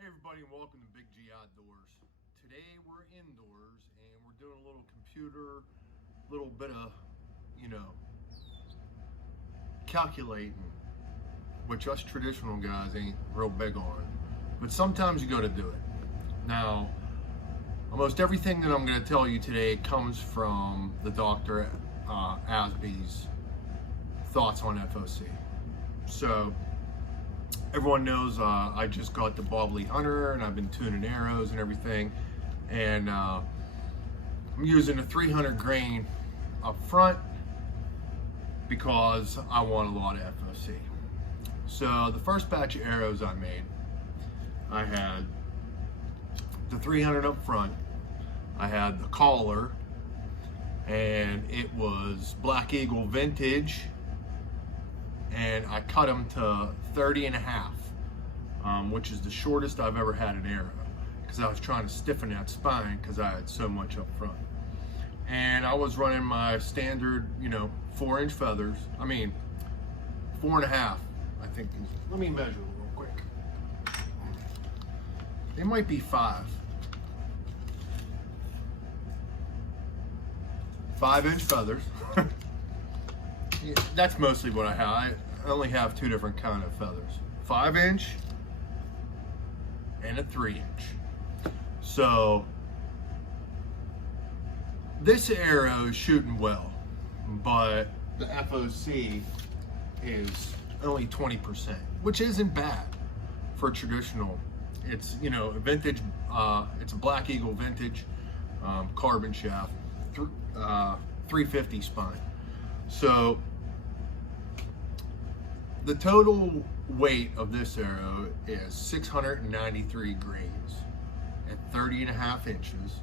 Hey everybody, and welcome to Big G Outdoors. Today we're indoors and we're doing a little computer, little bit of, calculating, which us traditional guys ain't real big on. But sometimes you gotta do it. Now, almost everything that I'm gonna tell you today comes from the Dr. Asby's thoughts on FOC. So, everyone knows I just got the Bobbly Hunter and I've been tuning arrows and everything, and I'm using a 300 grain up front because I want a lot of FOC. So the first batch of arrows I made, I had the 300 up front, I had the collar, and it was Black Eagle vintage, and I cut them to 30 and a half, which is the shortest I've ever had an arrow, because I was trying to stiffen that spine because I had so much up front. And I was running my standard, 4-inch feathers. I mean, 4.5, I think. Let me measure real quick. They might be 5. 5-inch feathers. Yeah, that's mostly what I have. I only have 2 different kind of feathers. 5-inch and a 3-inch. So this arrow is shooting well, but the FOC is only 20%, which isn't bad for traditional. It's, a vintage, it's a Black Eagle vintage carbon shaft, 350 spine. So the total weight of this arrow is 693 grains at 30 and a half inches.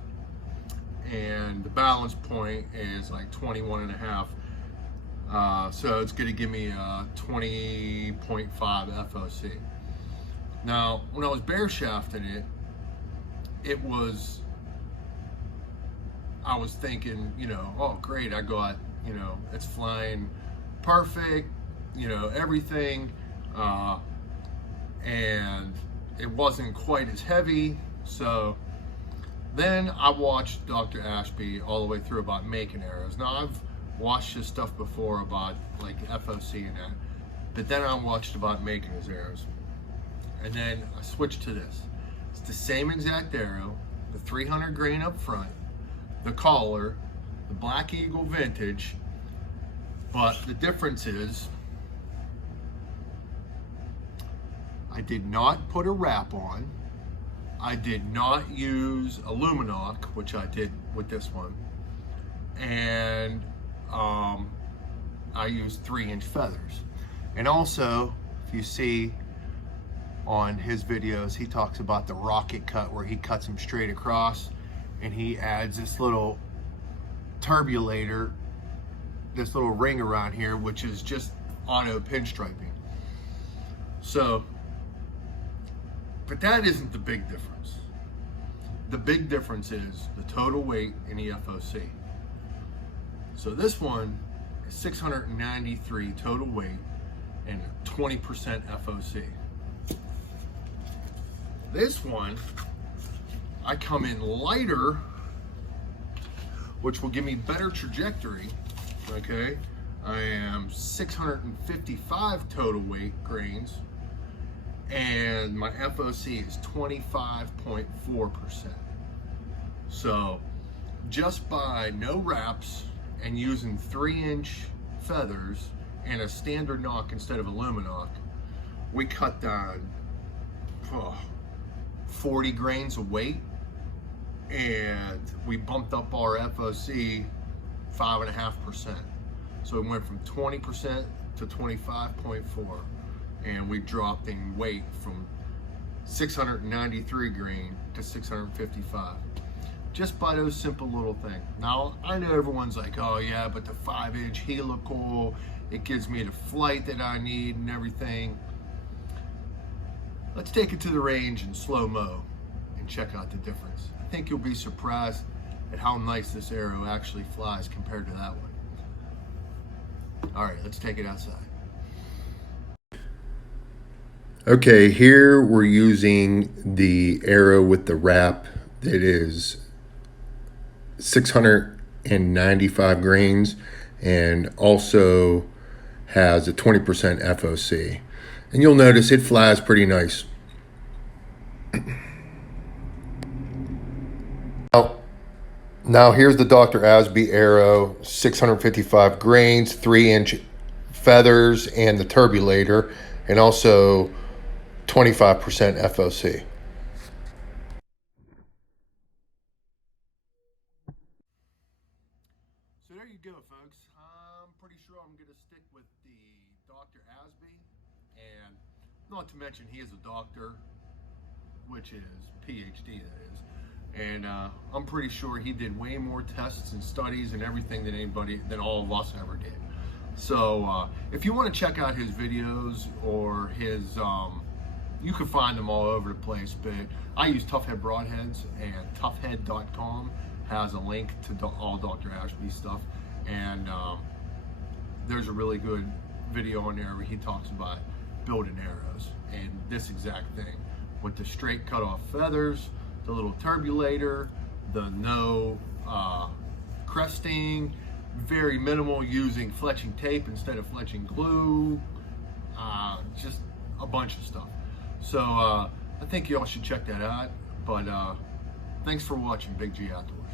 And the balance point is like 21 and a half. So it's gonna give me a 20.5 FOC. Now, when I was bare shafting it, I was thinking, oh great, I got, it's flying perfect, everything, and it wasn't quite as heavy. So then I watched Dr. Ashby all the way through about making arrows. Now I've watched his stuff before about like FOC and that, but then I watched about making his arrows. And then I switched to this. It's the same exact arrow, the 300 grain up front, the collar, the Black Eagle vintage, but the difference is I did not put a wrap on. I did not use aluminum, which I did with this one, and I used 3-inch feathers. And also, if you see on his videos, he talks about the rocket cut, where he cuts them straight across and he adds this little turbulator, this little ring around here, which is just auto pinstriping. So, but that isn't the big difference. The big difference is the total weight in the FOC. So this one is 693 total weight and 20% FOC. This one, I come in lighter, which will give me better trajectory, okay? I am 655 total weight grains, and my FOC is 25.4%. So just by no wraps and using 3-inch feathers and a standard knock instead of a luminac, we cut down 40 grains of weight, and we bumped up our FOC 5.5%. So it went from 20% to 25.4%. And we dropped in weight from 693 grain to 655, just by those simple little things. Now, I know everyone's like, oh yeah, but the 5-inch helical, it gives me the flight that I need and everything. Let's take it to the range in slow-mo and check out the difference. I think you'll be surprised at how nice this arrow actually flies compared to that one. All right, let's take it outside. Okay, here we're using the arrow with the wrap that is 695 grains and also has a 20% FOC. And you'll notice it flies pretty nice. Now here's the Dr. Asby arrow, 655 grains, 3-inch feathers, and the turbulator, and also 25% FOC. So there you go, folks. I'm pretty sure I'm going to stick with the Dr. Asby, and not to mention he is a doctor, which is PhD, that is. And I'm pretty sure he did way more tests and studies and everything than all of us ever did. So if you want to check out his videos or his, you can find them all over the place, but I use Toughhead Broadheads, and toughhead.com has a link to all Dr. Ashby's stuff. And there's a really good video on there where he talks about building arrows and this exact thing with the straight cut off feathers, the little turbulator, the no cresting, very minimal using fletching tape instead of fletching glue, just a bunch of stuff. So I think y'all should check that out. But thanks for watching. Big G out the way.